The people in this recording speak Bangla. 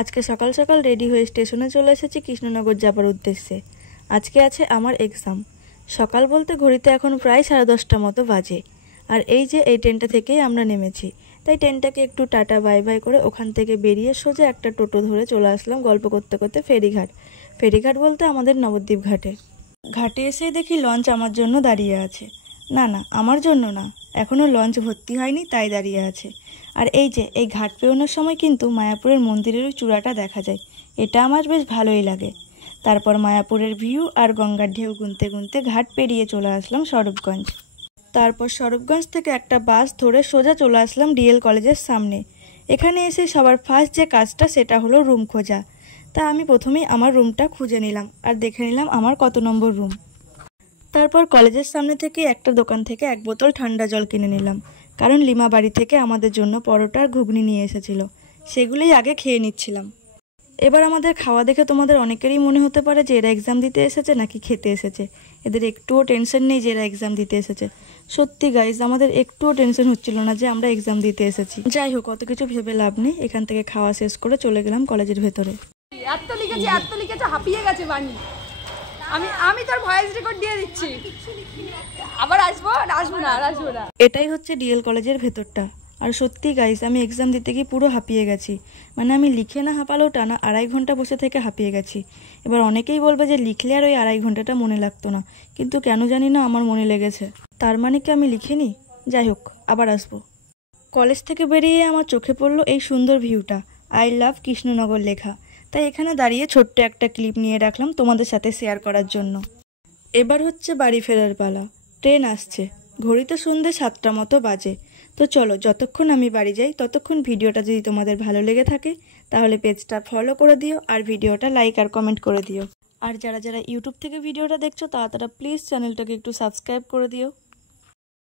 আজকে সকাল সকাল রেডি হয়ে স্টেশনে চলে এসেছি কৃষ্ণনগর যাবার উদ্দেশ্যে। আজকে আছে আমার এক্সাম। সকাল বলতে ঘড়িতে এখন প্রায় 10:30 মতো বাজে। আর এই যে এই ট্রেনটা থেকেই আমরা নেমেছি, তাই ট্রেনটাকে একটু টাটা বাই বাই করে ওখান থেকে বেরিয়ে সোজা একটা টোটো ধরে চলে আসলাম গল্প করতে করতে ফেরিঘাট। ফেরিঘাট বলতে আমাদের নবদ্বীপ ঘাটে। ঘাটে এসেই দেখি লঞ্চ আমার জন্য দাঁড়িয়ে আছে। না না, আমার জন্য না, এখনও লঞ্চ ভর্তি হয়নি, তাই দাঁড়িয়ে আছে। আর এই যে এই ঘাট পেরোনোর সময় কিন্তু মায়াপুরের মন্দিরের চূড়াটা দেখা যায়, এটা আমার বেশ ভালোই লাগে। তারপর মায়াপুরের ভিউ আর গঙ্গার ঢেউ গুনতে গুনতে ঘাট পেরিয়ে চলে আসলাম স্বরূপগঞ্জ। তারপর স্বরূপগঞ্জ থেকে একটা বাস ধরে সোজা চলে আসলাম ডিএল কলেজের সামনে। এখানে এসে সবার ফার্স্ট যে কাজটা সেটা হলো রুম খোঁজা। তা আমি প্রথমেই আমার রুমটা খুঁজে নিলাম আর দেখে নিলাম আমার কত নম্বর রুম। তারপর কলেজের সামনে থেকে একটা দোকান থেকে 1 বোতল ঠান্ডা জল কিনে নিলাম, কারণ লিমা বাড়ি থেকে আমাদের জন্য পরোটা আর ঘুগনি নিয়ে এসেছিল, সেগুলোই আগে খেয়ে নিচ্ছিলাম। এবার আমাদের খাওয়া দেখে তোমাদের অনেকেরই মনে হতে পারে যে এরা এক্সাম দিতে এসেছে নাকি খেতে এসেছে। এদের একটুও টেনশন নেই যে এরা এক্সাম দিতে এসেছে। সত্যি গাইজ, আমাদের একটুও টেনশন হচ্ছিল না যে আমরা এক্সাম দিতে এসেছি। যাই হোক, অত কিছু ভেবে লাভ নেই। এখান থেকে খাওয়া শেষ করে চলে গেলাম কলেজের ভেতরে। এত লিখেছে হাঁপিয়ে গেছে বানি। আমি তোর ভয়েস রেকর্ড দিয়ে দিচ্ছি, আবার আসবো না। এটাই হচ্ছে ডিএল কলেজের ভেতরটা। আর সত্যি গাইস, আমি এক্সাম দিতে গিয়ে পুরো হাঁপিয়ে গেছি। মানে আমি লিখে না হাঁপালেও টানা 2.5 ঘন্টা বসে থেকে হাঁপিয়ে গেছি। এবার অনেকেই বলবে যে লিখলে আর ওই 2.5 ঘন্টাটা মনে লাগতো না, কিন্তু কেন জানি না আমার মনে লেগেছে। তার মানে কি আমি লিখিনি? যাই হোক, আবার আসবো। কলেজ থেকে বেরিয়ে আমার চোখে পড়লো এই সুন্দর ভিউটা, আই লাভ কৃষ্ণনগর লেখা। তাই এখানে দাঁড়িয়ে ছোট্ট একটা ক্লিপ নিয়ে রাখলাম তোমাদের সাথে শেয়ার করার জন্য। এবার হচ্ছে বাড়ি ফেরার পালা। ট্রেন আসছে, ঘড়িতে সন্ধ্যে 7টা মতো বাজে। তো চলো, যতক্ষণ আমি বাড়ি যাই ততক্ষণ ভিডিওটা যদি তোমাদের ভালো লেগে থাকে তাহলে পেজটা ফলো করে দিও আর ভিডিওটা লাইক আর কমেন্ট করে দিও। আর যারা যারা ইউটিউব থেকে ভিডিওটা দেখছো তারা প্লিজ চ্যানেলটাকে একটু সাবস্ক্রাইব করে দিও।